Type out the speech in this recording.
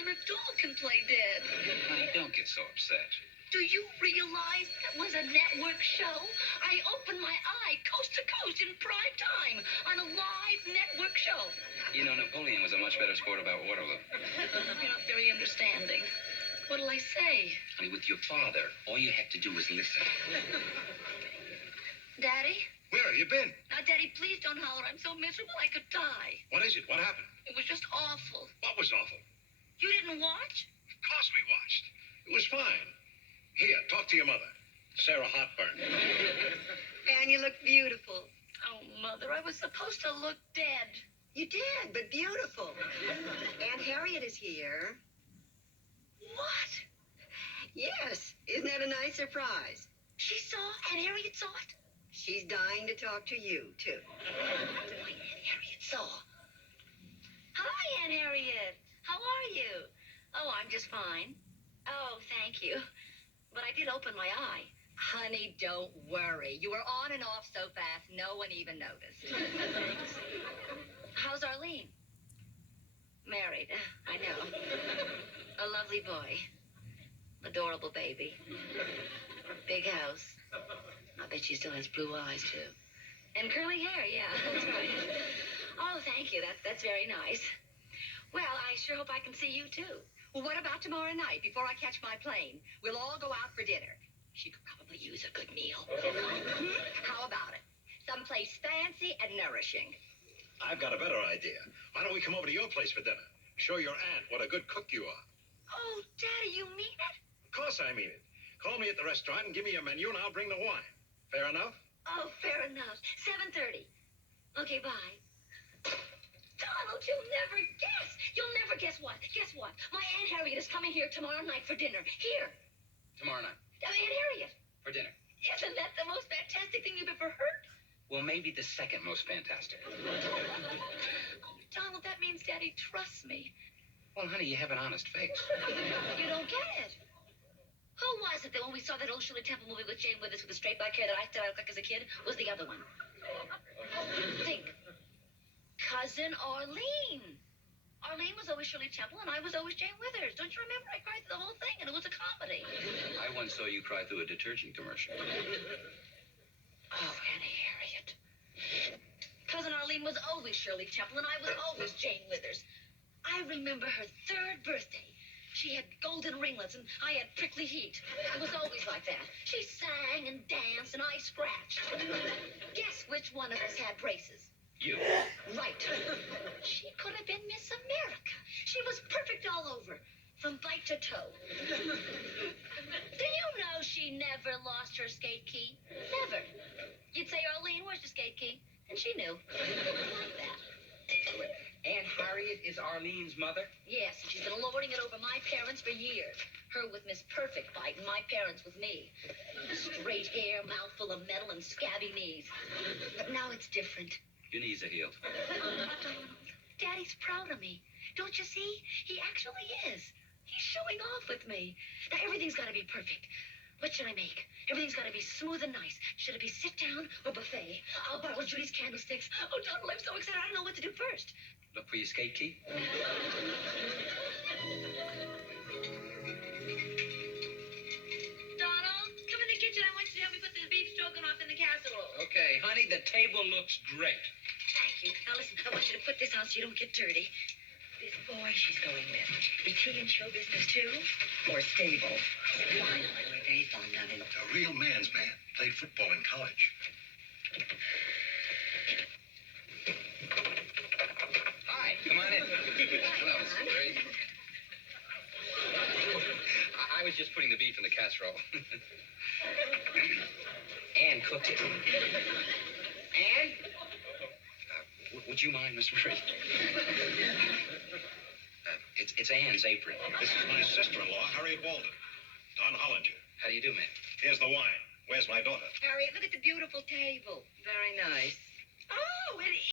And a dog can play dead. Honey, don't get so upset. Do you realize that was a network show? I opened my eye coast to coast in prime time on a live network show. You know, Napoleon was a much better sport about Waterloo. You're not very understanding. What'll I say? Honey, with your father, all you have to do is listen. Daddy? Where have you been? Now, Daddy, please don't holler. I'm so miserable I could die. What is it? What happened? It was just awful. What was awful? You didn't watch? Of course we watched. It was fine. Here, talk to your mother. Sarah Hotburn. And you look beautiful. Oh, Mother, I was supposed to look dead. You did, but beautiful. Aunt Harriet is here. What? Yes. Isn't that a nice surprise? She saw Aunt Harriet saw it? She's dying to talk to you, too. Boy, Aunt Harriet saw. Hi, Aunt Harriet. How are you? Oh, I'm just fine. Oh, thank you. But I did open my eye. Honey, don't worry. You were on and off so fast, no one even noticed. Thanks. How's Arlene? Married. I know. A lovely boy. Adorable baby. Big house. I bet she still has blue eyes, too. And curly hair, yeah, that's right. Oh, thank you. That's very nice. Well, I sure hope I can see you, too. Well, what about tomorrow night, before I catch my plane? We'll all go out for dinner. She could probably use a good meal. How about it? Someplace fancy and nourishing. I've got a better idea. Why don't we come over to your place for dinner? Show your aunt what a good cook you are. Oh, Daddy, you mean it? Of course I mean it. Call me at the restaurant and give me your menu, and I'll bring the wine. Fair enough? Oh, fair enough. 7:30. Okay, bye. Donald, you'll never guess. You'll never guess what. Guess what? My Aunt Harriet is coming here tomorrow night for dinner. Here. Tomorrow night, Aunt Harriet. for dinner. Isn't that the most fantastic thing you've ever heard? Well, maybe the second most fantastic. Oh, Donald, that means Daddy trusts me. Well, honey, you have an honest face. You don't get it. Who was it that when we saw that old Shirley Temple movie with Jane Withers with the straight black hair that I thought I looked like as a kid was the other one? Think. Cousin Arlene. Arlene was always Shirley Temple, and I was always Jane Withers. Don't you remember? I cried through the whole thing, and it was a comedy. I once saw you cry through a detergent commercial. Oh, Aunt Harriet. Cousin Arlene was always Shirley Temple, and I was always Jane Withers. I remember her 3rd birthday. She had golden ringlets, and I had prickly heat. It was always like that. She sang and danced, and I scratched. Guess which one of us had braces? You. Right. She could have been Miss America. She was perfect all over, from bite to toe. Do you know she never lost her skate key? Never. You'd say, Arlene, where's your skate key? And she knew. Like that. Aunt Harriet is Arlene's mother? Yes, and she's been lording it over my parents for years. Her with Miss Perfect Bite, and my parents with me. Straight hair, mouthful of metal, and scabby knees. But now it's different. Your knees are healed. Daddy's proud of me. Don't you see? He actually is. He's showing off with me. Now, everything's got to be perfect. What should I make? Everything's got to be smooth and nice. Should it be sit-down or buffet? I'll borrow Judy's candlesticks. Oh, Donald, I'm so excited. I don't know what to do first. Look for your skate key. Donald, come in the kitchen. I want you to help me put the beef stroganoff in the casserole. Okay, honey, the table looks great. Thank you. Now, listen, I want you to put this on so you don't get dirty. This boy she's going with, is he in show business, too? Or stable? Why not? We're very fond of him. A real man's man. Played football in college. Hi, come on in. Hello, Mrs. Gray. I was just putting the beef in the casserole. Anne cooked it. Anne? Would you mind, Miss Marie? It's Anne's apron. This is my sister-in-law, Harriet Walden. Don Hollinger. How do you do, ma'am? Here's the wine. Where's my daughter? Harriet, look at the beautiful table. Very nice. Oh, it